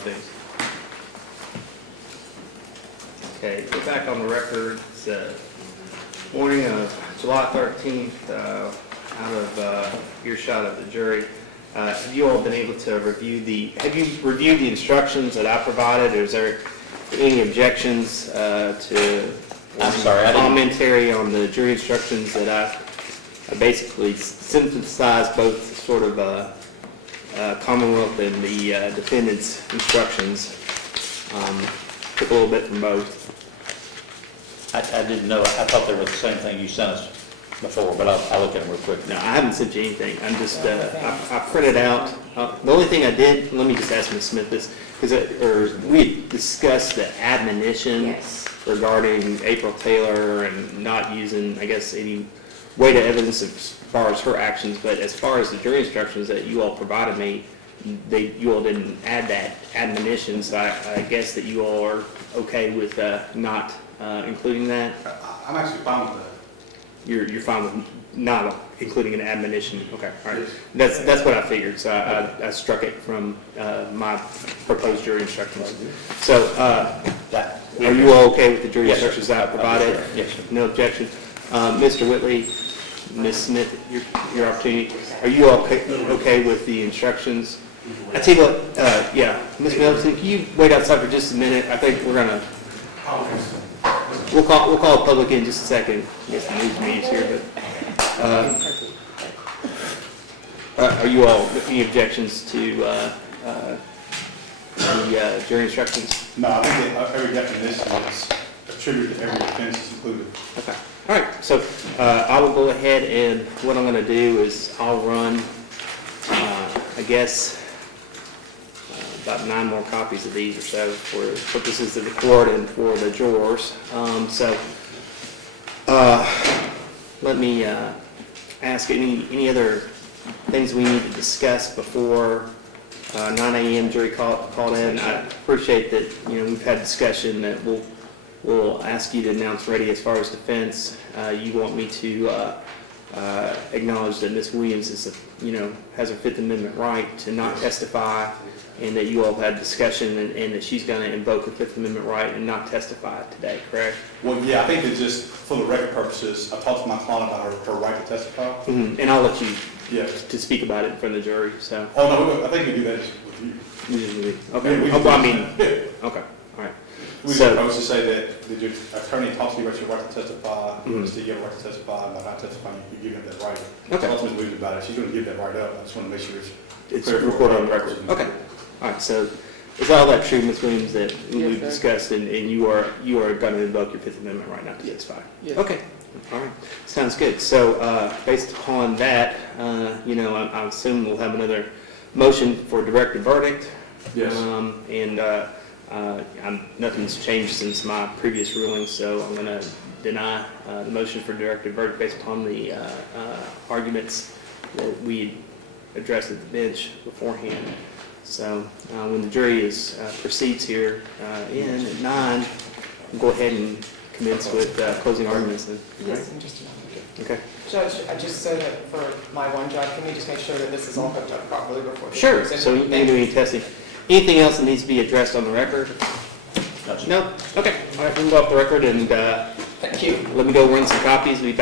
things. Okay, go back on the record. It's morning of July 13th, out of earshot of the jury. Have you all been able to review have you reviewed the instructions that I provided, or is there any objections to I'm sorry, I didn't. commentary on the jury instructions that I basically synthesized both sort of Commonwealth and the defendant's instructions. Took a little bit from both. I didn't know, I thought they were the same thing you sent us before, but I'll look at them real quick. No, I haven't sent you anything. I'm just, I printed out, the only thing I did, let me just ask Ms. Smith this, because we discussed the admonition Yes. regarding April Taylor and not using, I guess, any way to evidence as far as her actions, but as far as the jury instructions that you all provided me, you all didn't add that admonition, so I guess that you all are okay with not including that? I'm actually fine with that. You're fine with not including an admonition? Okay, all right. Yes. That's what I figured, so I struck it from my proposed jury instructions. So, are you all okay with the jury Yes, sir. instructions that I provided? Yes, sir. No objection. Mr. Whitley, Ms. Smith, your opportunity. Are you all okay with the instructions? I tell you what, yeah, Ms. Middleton, can you wait outside for just a minute? I think we're gonna, we'll call a public in just a second. Get some news meetings here, but, are you all, any objections to, the jury instructions? No, I think that every definition is attributed to every offense is included. Okay, all right, so I will go ahead and what I'm going to do is I'll run, I guess, about 9 more copies of these or so for purposes of the court and for the jurors. Let me ask any other things we need to discuss before 9 a.m. jury called in. I appreciate that, we've had discussion that we'll ask you to announce ready as far as defense. You want me to acknowledge that Ms. Williams is, has a Fifth Amendment right to not testify, and that you all have had discussion and that she's going to invoke a Fifth Amendment right and not testify today, correct? Well, yeah, I think that just for the record purposes, I talked to my client about her right to testify. Mm-hmm. And I'll let you Yes. to speak about it in front of the jury, so. Oh, no, I think we do that with you. Okay, Yeah, we oh, can I do mean, that. okay, all right. We So- supposed to say that the attorney talks to you about your right to testify, Mhm. so you have a right to testify, and by not testifying, you give him that right. Okay. Talk to Ms. Williams about it, she's gonna give that right up, I just wanna make sure It's clear for recorded on the record. record. Okay, all right, so is all that true, Ms. Williams, that we've sir. discussed, and you are going to invoke your Fifth Amendment right not to testify? Yes. Okay, all right, sounds good. So based upon that, I assume we'll have another motion for directed verdict. Yes. Nothing's changed since my previous ruling, so I'm going to deny the motion for directed verdict based upon the arguments that we addressed at the bench beforehand. So when the jury proceeds here in at 9, we'll go ahead and commence with closing arguments then. Yes, in just a moment. Okay. Judge, just so that for my one job, can we just make sure that this is all hooked up properly before? the Sure, hearing's so you in? can do any testing. Anything else that needs to be addressed on the record? No, sir. No? Okay, all right, we can go off the record and Thank you. let me go run some copies, be back.